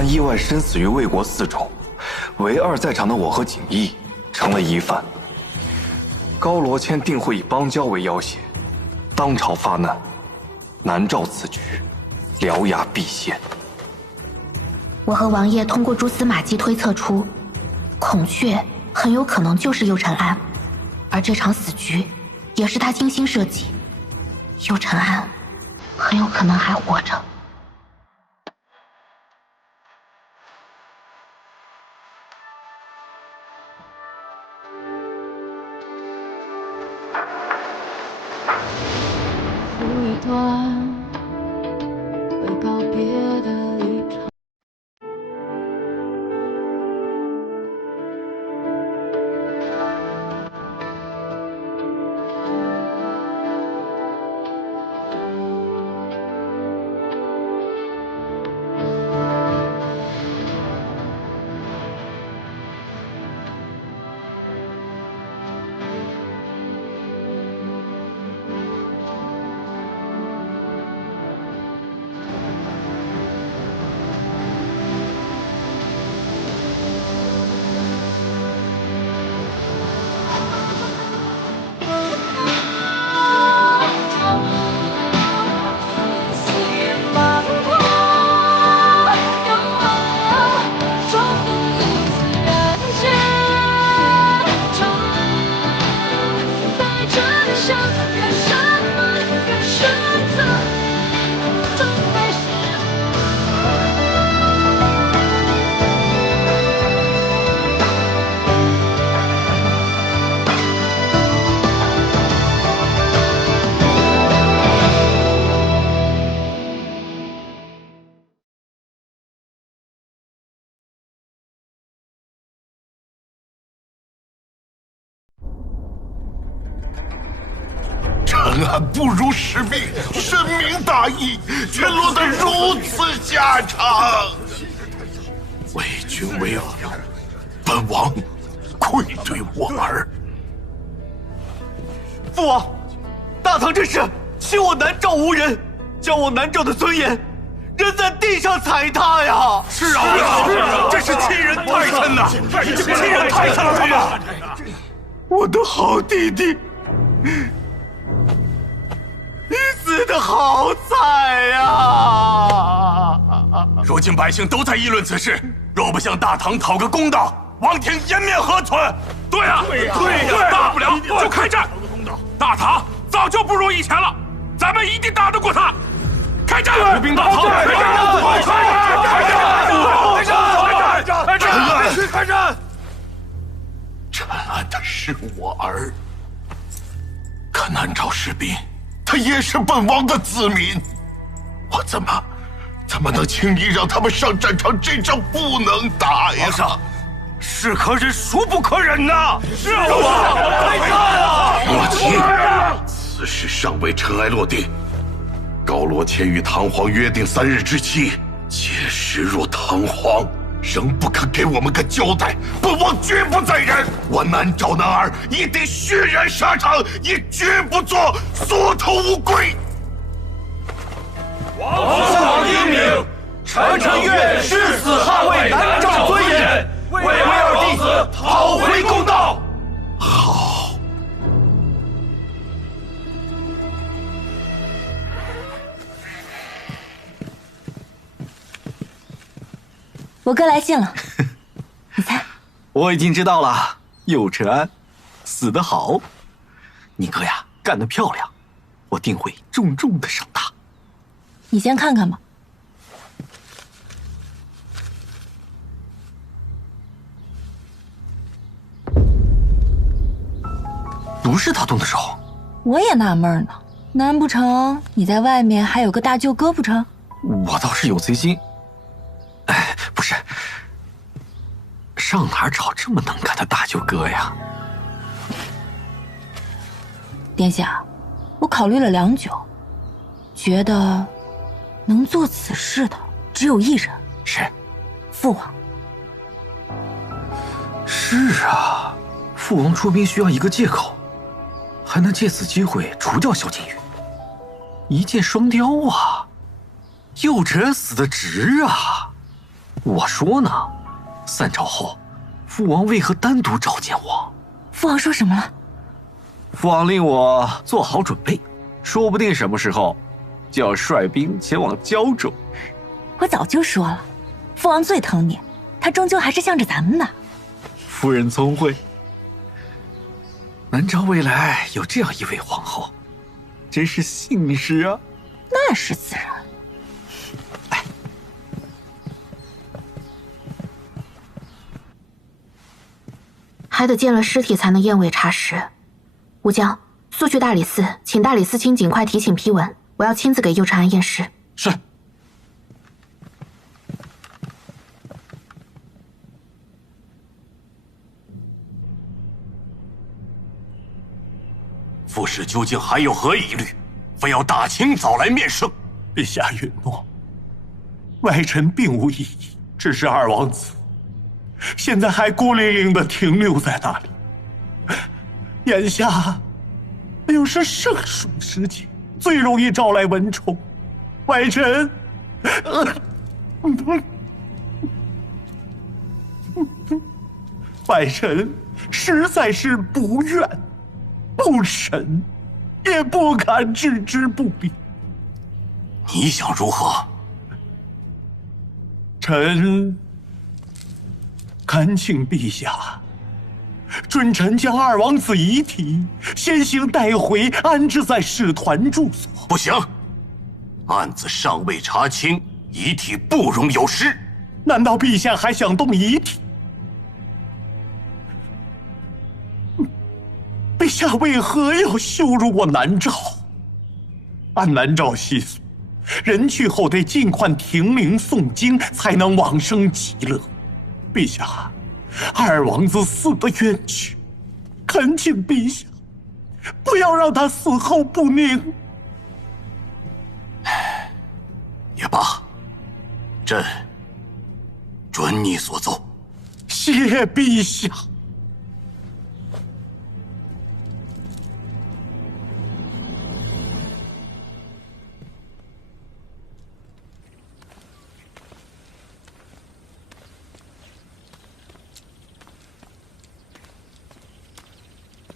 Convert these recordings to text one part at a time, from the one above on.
安意外身死于魏国4州，唯二在场的我和景逸成了疑犯。高罗谦定会以邦交为要挟，当朝发难，难照此局，獠牙必现。我和王爷通过蛛丝马迹推测出，孔雀很有可能就是右承安，而这场死局也是他精心设计。右承安很有可能还活着。一段会告别的一场。陈安不辱使命，深明大义，却落得如此下场。为君为父，本王愧对我儿。父王，大唐这事欺我南诏无人，将我南诏的尊严扔在地上踩踏呀！是啊，这是欺人太甚呐！欺人太甚了！我的好弟弟，你死得好惨呀！如今百姓都在议论此事，若不向大唐讨个公道，王庭颜面何存？对呀，大不了就开战。大唐早就不如以前了，咱们一定打得过他。开战！出兵大唐！开战！陈安他是我儿，可南诏士兵，他也是本王的子民，我怎么能轻易让他们上战场？这仗不能打呀！皇上，是可忍，孰不可忍呐！是啊，开战啊！莫急，此事尚未尘埃落定。高罗谦与唐皇约定3日之期，届时若唐皇仍不肯给我们个交代，本王绝不再忍。我南诏男儿一定血染沙场，也绝不做缩头乌龟。王父王英明，臣愿誓死捍卫南诏尊严，为二弟子讨回公道。好。我哥来信了，你猜？我已经知道了，右承安死得好，你哥呀干得漂亮，我定会重重的赏他。你先看看吧。不是他动的手，我也纳闷呢，难不成你在外面还有个大舅哥不成？我倒是有贼心。哎，不是，上哪儿找这么能干的大舅哥呀？殿下，我考虑了良久，觉得能做此事的只有一人。是？父王。是啊，父王出兵需要一个借口，还能借此机会除掉萧景宇，一箭双雕啊！右承安死得值啊！我说呢，散朝后，父王为何单独召见我？父王说什么了？父王令我做好准备，说不定什么时候就要率兵前往胶州。我早就说了，父王最疼你，他终究还是向着咱们的。夫人聪慧，南朝未来有这样一位皇后，真是幸事啊。那是自然。还得见了尸体才能验伪查实。武将，速去大理寺，请大理寺卿尽快提请批文，我要亲自给右宸安验尸。是。傅氏究竟还有何疑虑，非要大清早来面圣？陛下允诺，外臣并无异议，只是二王子现在还孤零零地停留在那里。眼下又是盛暑时节，最容易招来蚊虫，外臣外臣实在是不愿、不审，也不敢置之不理。你想如何？臣恳请陛下准臣将二王子遗体先行带回，安置在使团住所。不行，案子尚未查清，遗体不容有失。难道陛下还想动遗体？陛下为何要羞辱我南诏？按南诏习俗，人去后得尽快停灵诵经，才能往生极乐。陛下，二王子死的冤屈，恳请陛下不要让他死后不宁。也罢，朕准你所奏。谢陛下。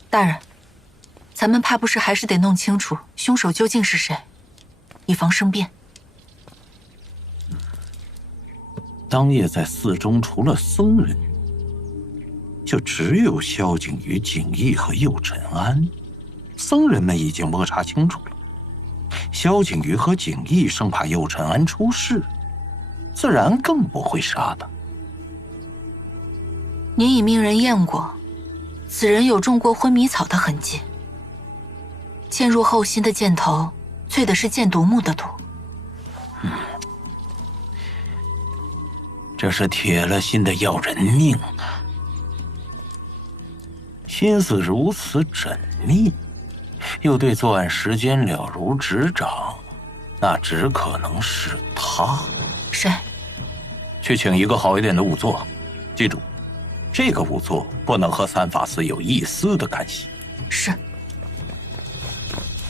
大人，咱们怕不是还是得弄清楚凶手究竟是谁，以防生变。当夜在寺中，除了僧人，就只有萧景瑜、景逸和右宸安。僧人们已经摸查清楚了，萧景瑜和景逸生怕右宸安出事，自然更不会杀他。您已命人验过，此人有中过昏迷草的痕迹。嵌入后心的箭头，淬的是箭毒木的毒。这是铁了心的要人命啊！心思如此缜密，又对作案时间了如指掌，那只可能是他。谁？去请一个好一点的仵作，记住，这个仵作不能和三法司有一丝的干系。是。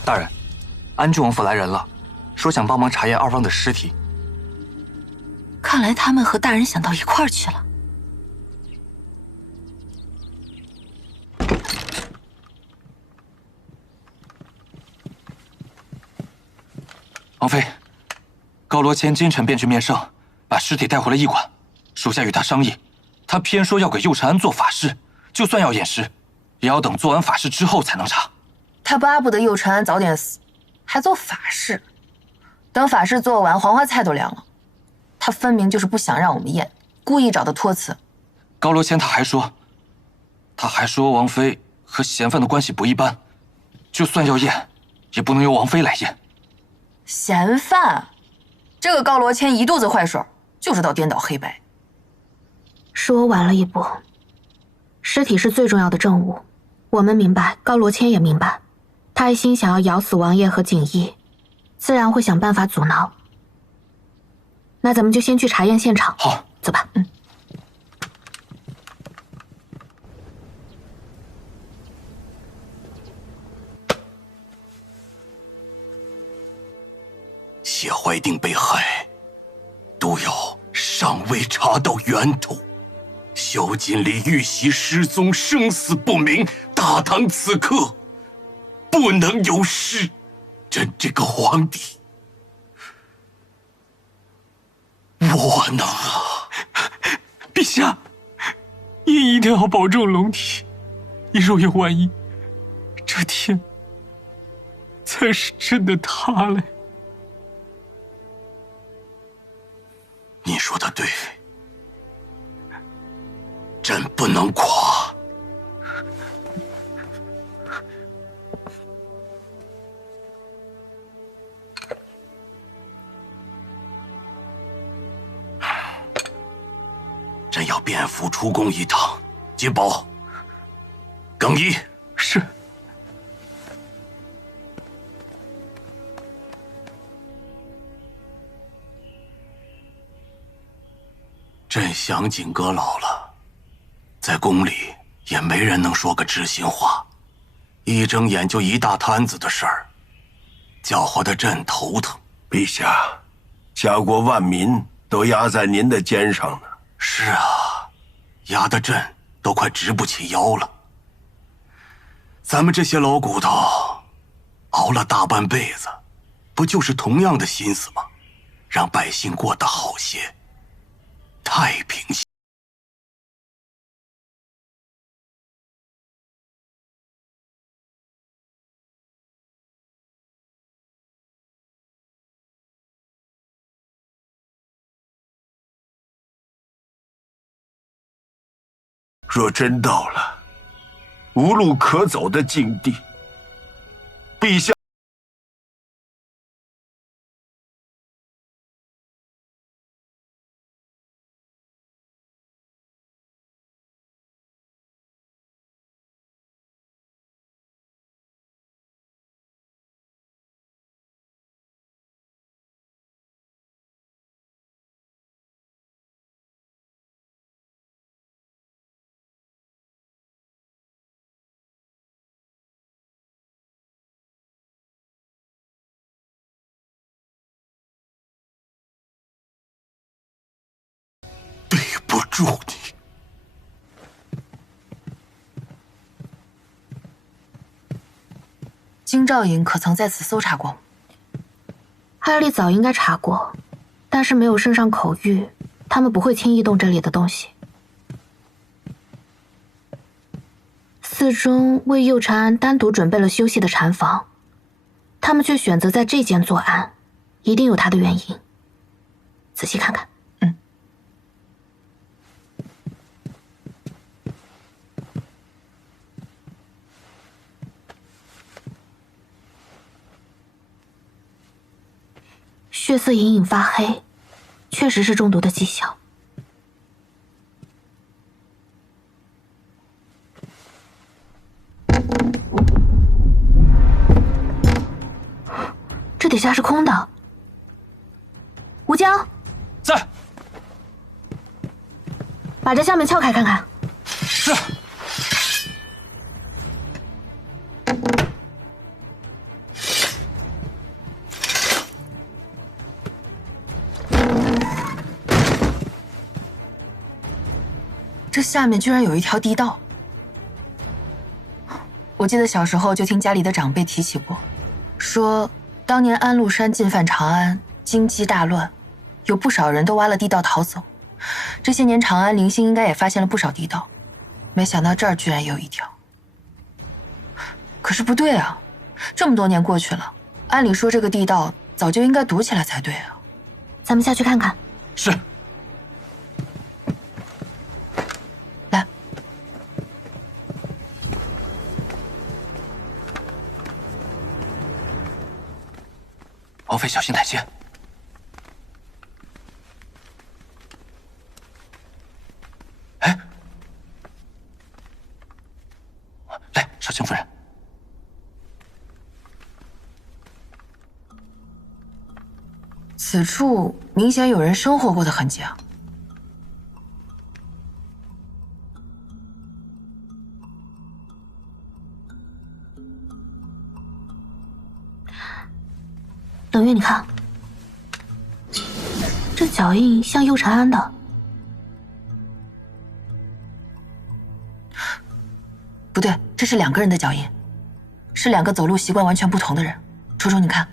大人，安郡王府来人了，说想帮忙查验二方的尸体。看来他们和大人想到一块儿去了。王妃，高罗谦今晨便去面圣，把尸体带回了驿馆。属下与他商议，他偏说要给右宸安做法事，就算要验尸，也要等做完法事之后才能查。他巴不得右宸安早点死，还做法事。等法事做完，黄花菜都凉了。他分明就是不想让我们验，故意找的托词。高罗谦他还说王妃和嫌犯的关系不一般，就算要验，也不能由王妃来验。嫌犯，这个高罗谦一肚子坏水，就知道颠倒黑白。是我晚了一步。尸体是最重要的证物，我们明白，高罗谦也明白，他一心想要咬死王爷和景逸，自然会想办法阻挠。那咱们就先去查验现场。好，走吧。谢怀定被害，都有杀尚未查到源头，萧锦里玉玺失踪，生死不明，大唐此刻不能有失。朕这个皇帝，窝囊啊！陛下，您一定要保重龙体，你若有万一，这天才是真的塌了。你说的对，朕不能垮。朕要便服出宫一趟，金宝，更衣。是。朕想景阁老了，在宫里也没人能说个知心话，一睁眼就一大摊子的事儿，搅和得朕头疼。陛下，家国万民都压在您的肩上呢。是啊，压得朕都快直不起腰了。咱们这些老骨头，熬了大半辈子，不就是同样的心思吗？让百姓过得好些，太平些。若真到了无路可走的境地，陛下对不住你。京兆尹可曾在此搜查过？艾丽早应该查过，但是没有圣上口谕，他们不会轻易动这里的东西。寺中为右婵安单独准备了休息的禅房，他们却选择在这间作案，一定有他的原因。仔细看看。血色隐隐发黑，确实是中毒的迹象。这底下是空的。吴江，在。把这下面撬开看看。是。这下面居然有一条地道。我记得小时候就听家里的长辈提起过，说当年安禄山进犯长安，经济大乱，有不少人都挖了地道逃走。这些年长安零星应该也发现了不少地道，没想到这儿居然有一条。可是不对啊，这么多年过去了，按理说这个地道早就应该堵起来才对啊。咱们下去看看。是。王妃小心台阶。哎，来，少卿夫人。此处明显有人生活过的痕迹啊。冷月，你看，这脚印像右长安的。不对，这是2个人的脚印，是2个走路习惯完全不同的人。楚楚，你看，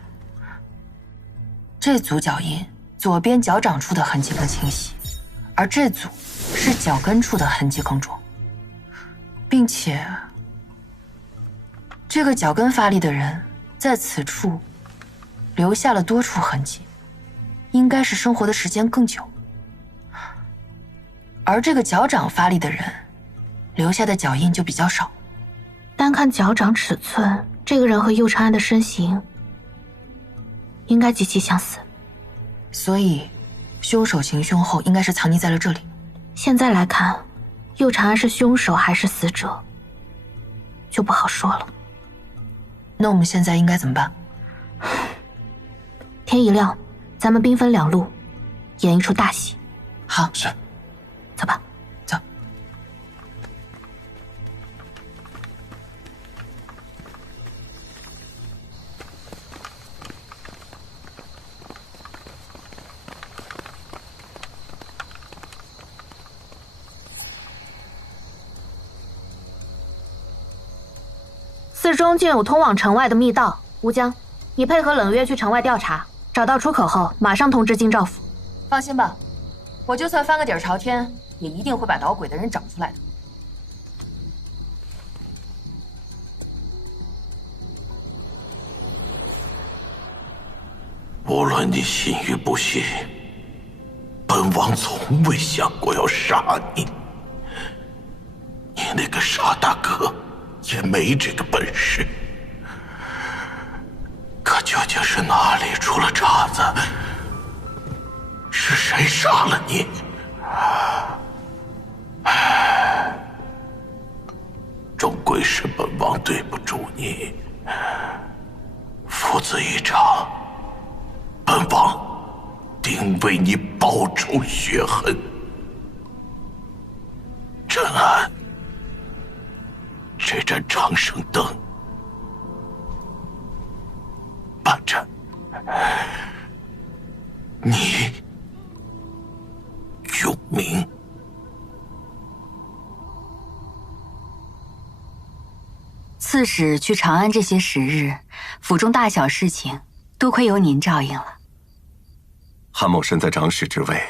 这组脚印左边脚掌处的痕迹更清晰，而这组是脚跟处的痕迹更重，并且这个脚跟发力的人在此处留下了多处痕迹，应该是生活的时间更久。而这个脚掌发力的人留下的脚印就比较少。单看脚掌尺寸，这个人和右长安的身形应该极其相似，所以凶手行凶后应该是藏匿在了这里。现在来看，右长安是凶手还是死者就不好说了。那我们现在应该怎么办？天一亮，咱们兵分2路，演一出大戏。好，是。走吧。走。寺中竟有通往城外的密道，吴江，你配合冷月去城外调查，找到出口后马上通知京兆府。放心吧，我就算翻个底儿朝天，也一定会把捣鬼的人找出来的。无论你信与不信，本王从未想过要杀你。你那个傻大哥也没这个本事。可究竟是哪里出了岔子？是谁杀了你？终归是本王对不住你。父子一场，本王定为你报仇雪恨。陈安，这盏长生灯伴着你永明。刺史去长安这些时日，府中大小事情多亏有您照应了。韩某身在长史之位，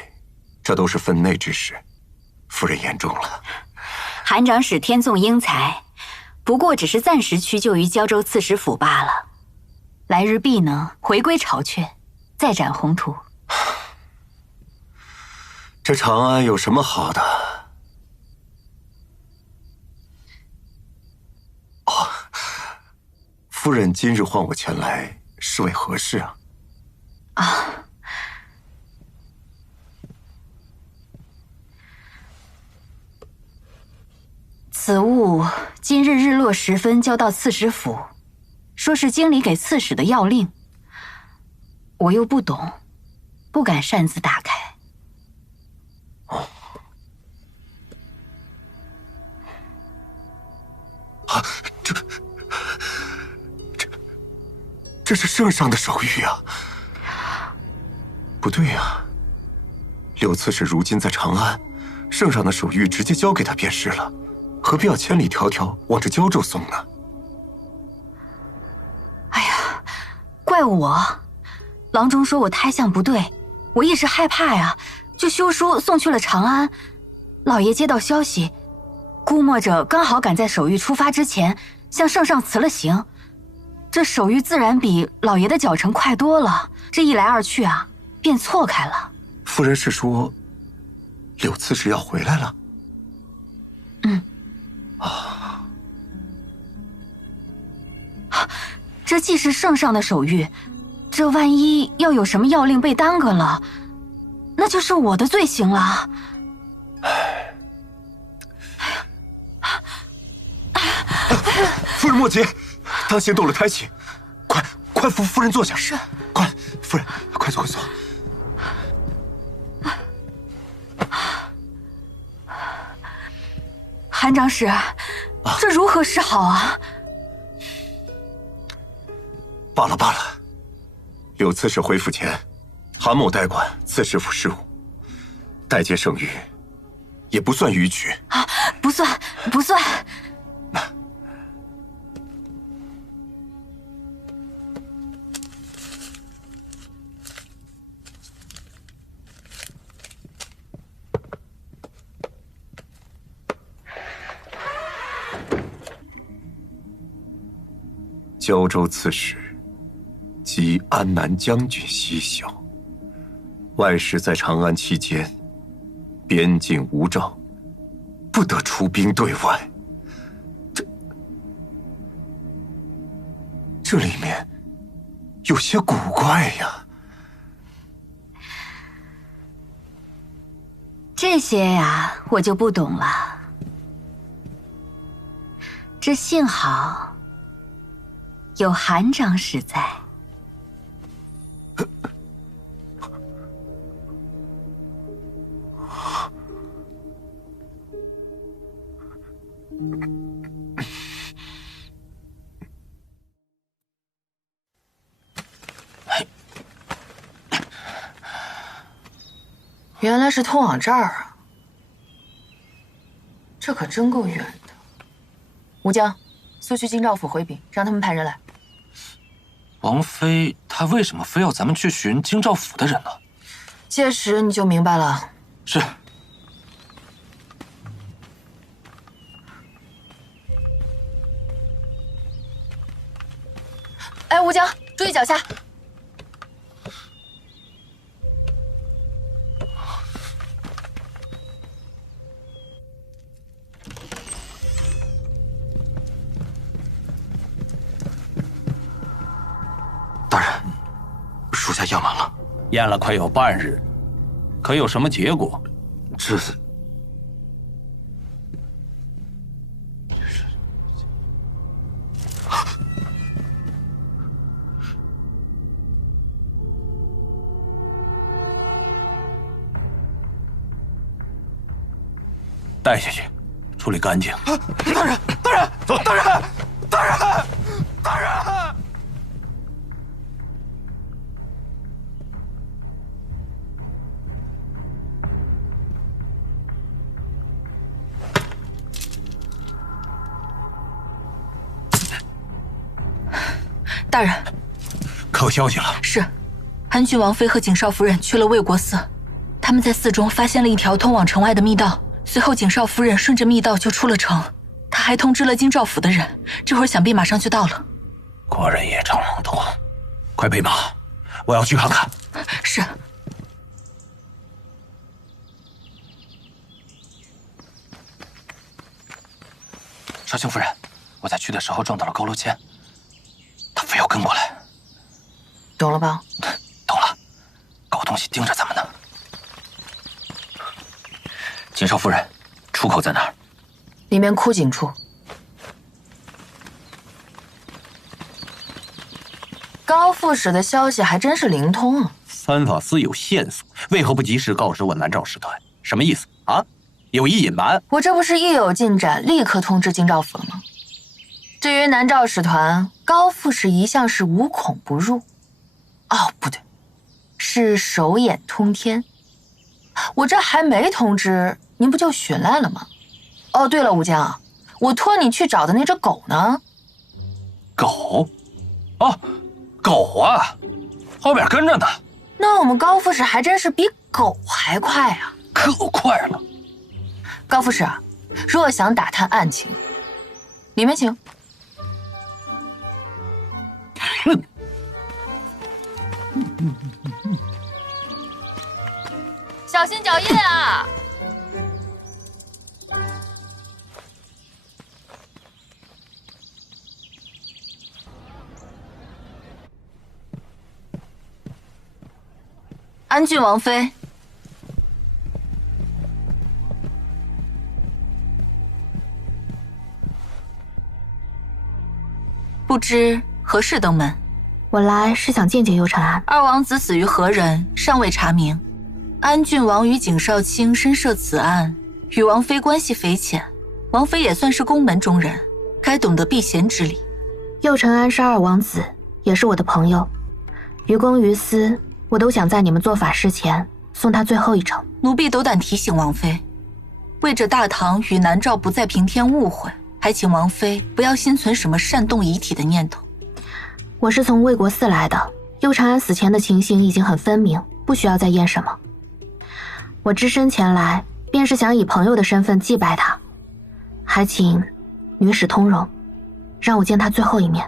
这都是分内之事，夫人言重了。韩长史天纵英才，不过只是暂时屈就于胶州刺史府罢了。来日必能回归巢雀，再展宏图。这长安有什么好的？哦，夫人今日唤我前来，是为何事啊？啊，此物今日日落时分交到刺史府，说是经理给刺史的要令，我又不懂，不敢擅自打开。哦，啊，这是圣上的手谕啊！不对呀，柳刺史如今在长安，圣上的手谕直接交给他便是了，何必要千里迢迢往这胶州送呢？哎呀，怪我！郎中说我胎相不对，我一时害怕呀，就修书送去了长安。老爷接到消息，估摸着刚好赶在手谕出发之前向圣上辞了行。这手谕自然比老爷的脚程快多了，这一来二去啊，便错开了。夫人是说，柳刺史要回来了？嗯。啊，这既是圣上的手谕，这万一要有什么要令被耽搁了，那就是我的罪行了。夫人莫急，当心动了胎气，快扶夫人坐下。是，快，夫人，快坐，快坐。韩长史，这如何是好啊？罢了罢了，柳刺史回府前，韩某代管刺史府事务，代接圣谕，也不算逾矩啊！不算，不算。胶州刺史及安南将军悉晓，外使在长安期间，边境无照，不得出兵对外。这里面有些古怪呀。这些呀，我就不懂了。这幸好有韩长史在。原来是通往这儿啊，这可真够远的。吴江，速去京兆府回禀，让他们派人来。王妃她为什么非要咱们去寻京兆府的人呢？届时你就明白了。是。哎，吴江，注意脚下。大人，属下验完了，验了快有半日，可有什么结果？这带下去，处理干净。大人，大人，走，大人，大人，大人！大人，可有消息了？是，安郡王妃和景少夫人去了魏国寺，他们在寺中发现了一条通往城外的密道。随后，景少夫人顺着密道就出了城，她还通知了京兆府的人，这会儿想必马上就到了。果然夜长梦多，快备马，我要去看看。是。少卿夫人，我在去的时候撞到了高楼谦，他非要跟过来。懂了吧？懂了，搞东西盯着咱们呢。景少夫人，出口在哪儿？里面枯井处。高副使的消息还真是灵通啊！三法司有线索，为何不及时告知我南诏使团？什么意思啊？有意隐瞒？我这不是一有进展立刻通知京兆府了吗？至于南诏使团，高副使一向是无孔不入。哦，不对，是手眼通天。我这还没通知，您不就寻来了吗？哦，对了，吴江，我托你去找的那只狗呢？狗？哦，狗啊，后边跟着呢。那我们高副使还真是比狗还快啊！可快了。高副使，若想打探案情，里面请。小心脚印啊！安郡王妃，不知何事登门？我来是想见见右承安。二王子死于何人，尚未查明。安郡王与景少卿深涉此案，与王妃关系匪浅，王妃也算是宫门中人，该懂得避嫌之理。右承安是二王子，也是我的朋友，于公于私，我都想在你们做法事前送他最后一程。奴婢斗胆提醒王妃，为着大唐与南诏不再平添误会，还请王妃不要心存什么煽动遗体的念头。我是从魏国寺来的，右长安死前的情形已经很分明，不需要再验什么。我只身前来，便是想以朋友的身份祭拜他，还请女使通融，让我见他最后一面。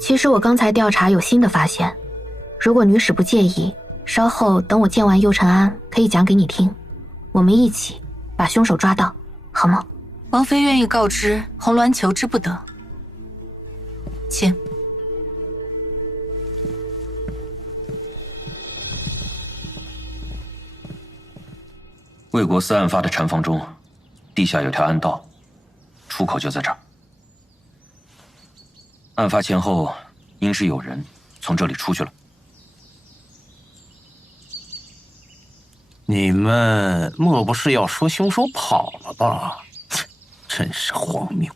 其实我刚才调查有新的发现，如果女使不介意，稍后等我见完右承安，可以讲给你听，我们一起把凶手抓到，好吗？王妃愿意告知，红鸾求之不得。请。魏国寺案发的禅房中，地下有条暗道，出口就在这儿。案发前后，应是有人从这里出去了。你们莫不是要说凶手跑了吧？真是荒谬。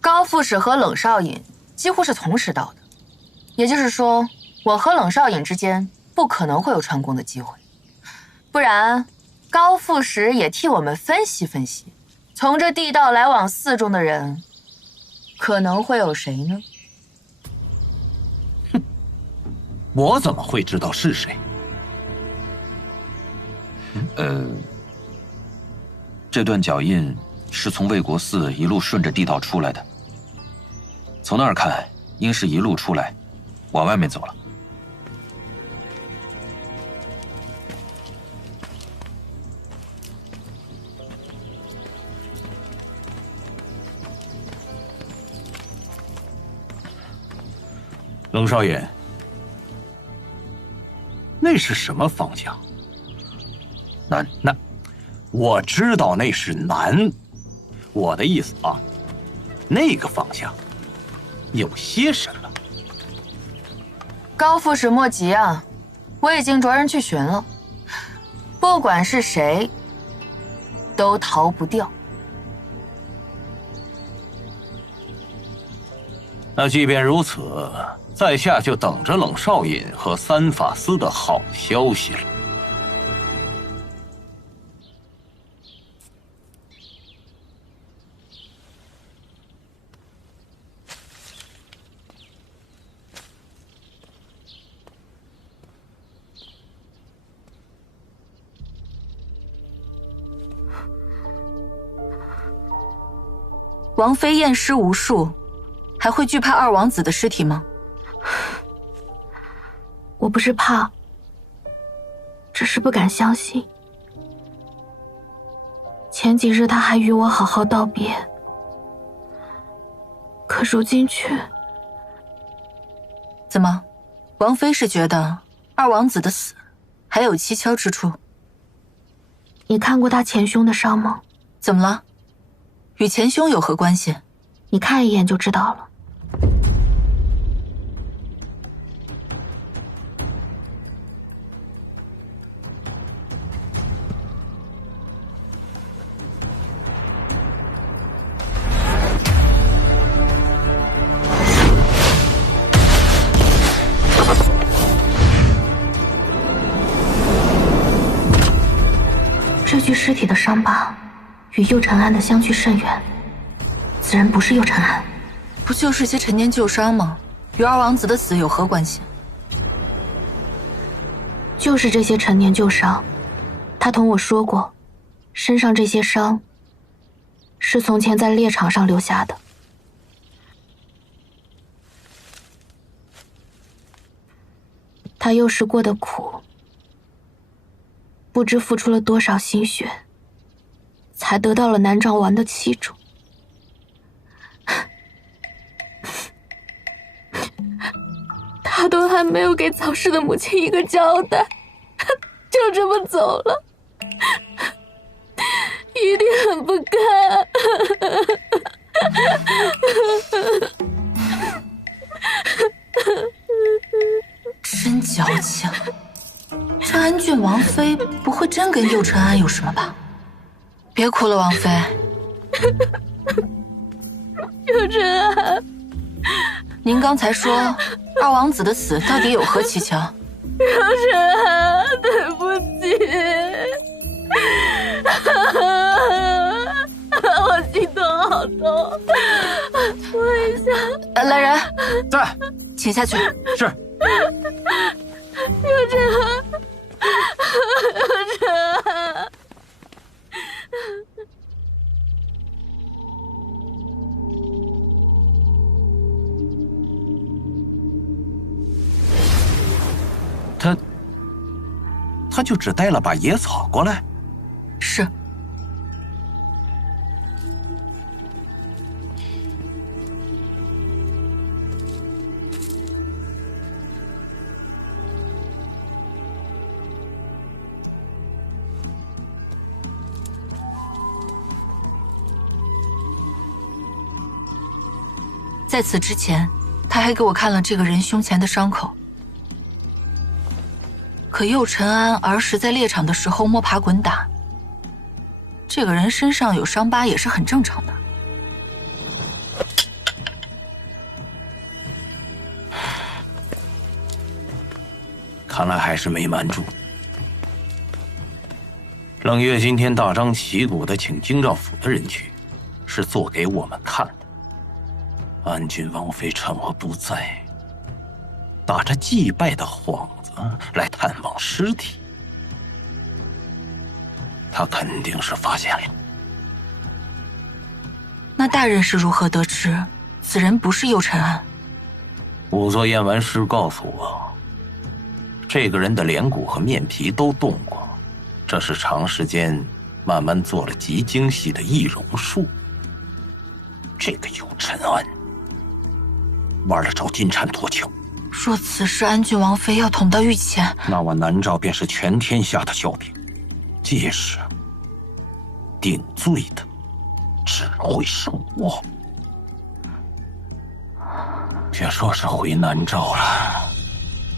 高副使和冷少尹几乎是同时到的，也就是说，我和冷少尹之间不可能会有串供的机会。不然，高副使也替我们分析分析，从这地道来往寺中的人，可能会有谁呢？哼，我怎么会知道是谁？这段脚印是从魏国寺一路顺着地道出来的，从那儿看，应是一路出来，往外面走了。冷少爷，那是什么方向？南。那我知道那是南，我的意思啊，那个方向有些什么？高副使莫急啊，我已经着人去寻了，不管是谁，都逃不掉。那即便如此，在下就等着冷少尹和三法司的好消息了。王妃验尸无数，还会惧怕二王子的尸体吗？我不是怕，只是不敢相信。前几日他还与我好好道别，可如今却……怎么？王妃是觉得二王子的死还有蹊跷之处？你看过他前胸的伤吗？怎么了？与前胸有何关系？你看一眼就知道了。这具尸体的伤疤与右承安的相距甚远，此人不是右承安。不就是些陈年旧伤吗？与二王子的死有何关系？就是这些陈年旧伤，他同我说过，身上这些伤是从前在猎场上留下的。他幼时过的苦，不知付出了多少心血，才得到了南诏王的器重。他都还没有给早逝的母亲一个交代，就这么走了，一定很不甘。真矫情，这安郡王妃不会真跟右承安有什么吧？别哭了，王妃。右承安，您刚才说二王子的死到底有何蹊跷？姚晨安，对不起，我心头好痛，摸一下。来人，在，请下去。是。姚晨安，姚晨安。他就只带了把野草过来。是。在此之前，他还给我看了这个人胸前的伤口。可右尘安儿时在猎场的时候摸爬滚打，这个人身上有伤疤也是很正常的。看来还是没瞒住。冷月今天大张旗鼓的请京兆府的人去，是做给我们看的。安郡王妃趁我不在，打着祭拜的幌子来探望尸体，他肯定是发现了。那大人是如何得知此人不是右尘安？仵作验完尸告诉我，这个人的脸骨和面皮都动过，这是长时间慢慢做了极精细的易容术。这个右尘安玩了招金蝉脱壳。若此事安郡王妃要捅到御前，那我南诏便是全天下的笑柄。届时定罪的只会是我。别说是回南诏了，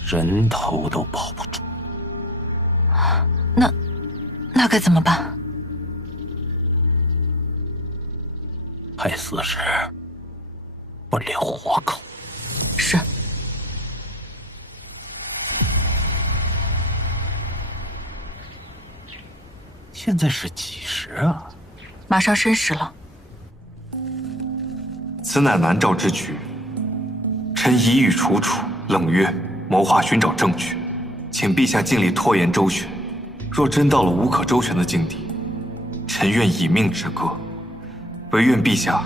人头都保不住。那该怎么办？派死士不留活口。是。现在是几时啊？马上申时了。此乃南诏之举，臣一欲楚楚、冷月谋划寻找证据，请陛下尽力拖延周旋。若真到了无可周旋的境地，臣愿以命止戈，唯愿陛下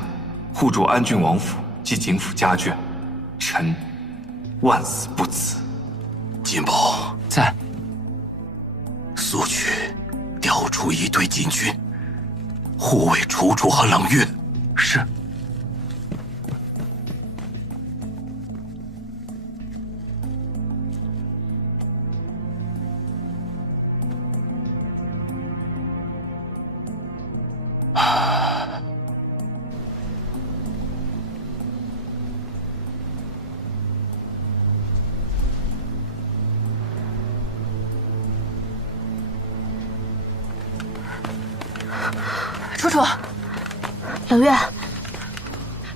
护住安郡王府及景府家眷，臣万死不辞。金宝在，速去调出一队禁军，护卫楚楚和冷月。是。楚楚，冷月，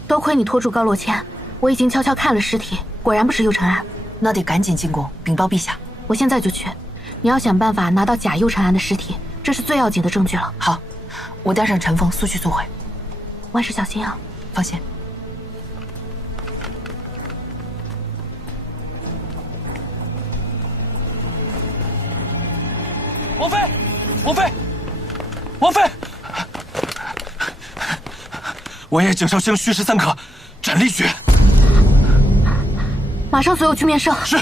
多亏你拖住高洛谦，我已经悄悄看了尸体，果然不是右尘安。那得赶紧进宫禀报陛下。我现在就去。你要想办法拿到假右尘安的尸体，这是最要紧的证据了。好，我带上陈凤速去速回。万事小心啊！放心。王妃，王妃，王妃！完颜景绍兴虚实3克，斩立决。马上所有去面圣。是。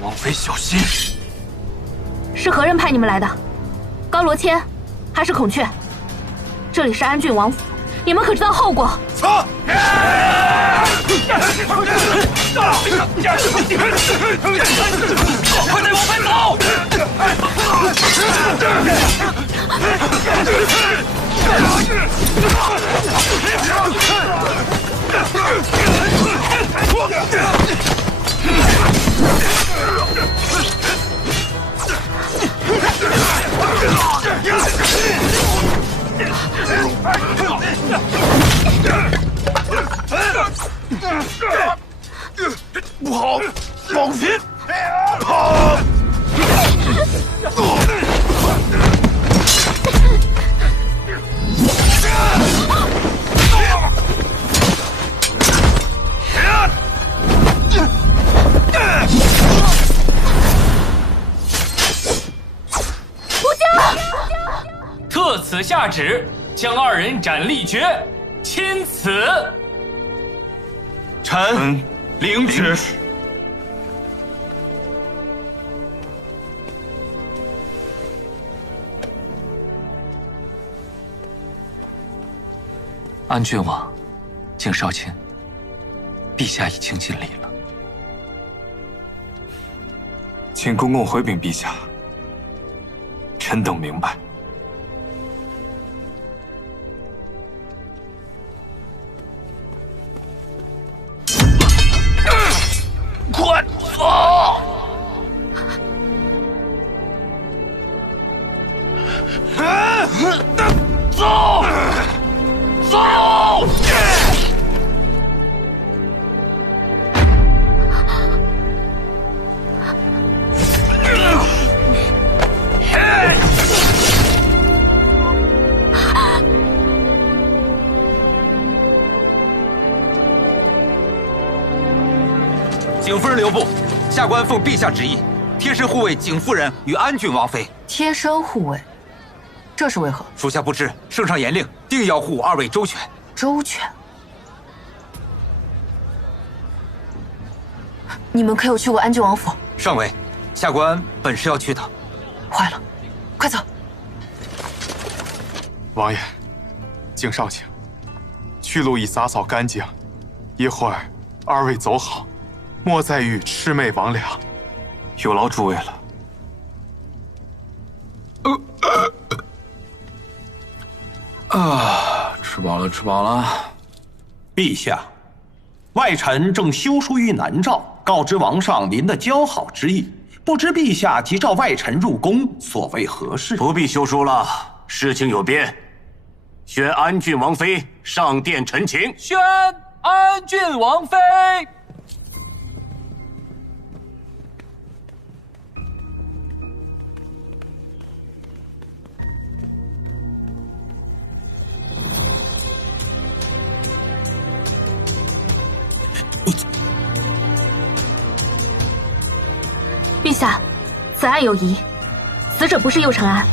王妃小心。是何人派你们来的？高罗谦，还是孔雀？这里是安郡王府，你们可知道后果？走！快带王妃走！不好，王妃，跑！特此下旨，将二人斩立决，钦此。臣领旨。安郡王，景少卿，陛下已经尽力了。请公公回禀陛下，臣等明白。快走！走！走！景夫人留步，下官奉陛下旨意，贴身护卫景夫人与安郡王妃。贴身护卫，这是为何？属下不知，圣上严令，定要护二位周全。周全？你们可有去过安郡王府？上尉，下官本是要去的。坏了，快走！王爷，景少卿，去路已洒扫干净，一会儿二位走好，莫再遇魑魅魍魉。有劳诸位了。吃饱了，吃饱了。陛下，外臣正修书于南诏，告知王上您的交好之意，不知陛下即召外臣入宫，所谓何事？不必修书了，事情有变，宣安郡王妃上殿陈情。宣安郡王妃。陛下，此案有疑，死者不是右承安。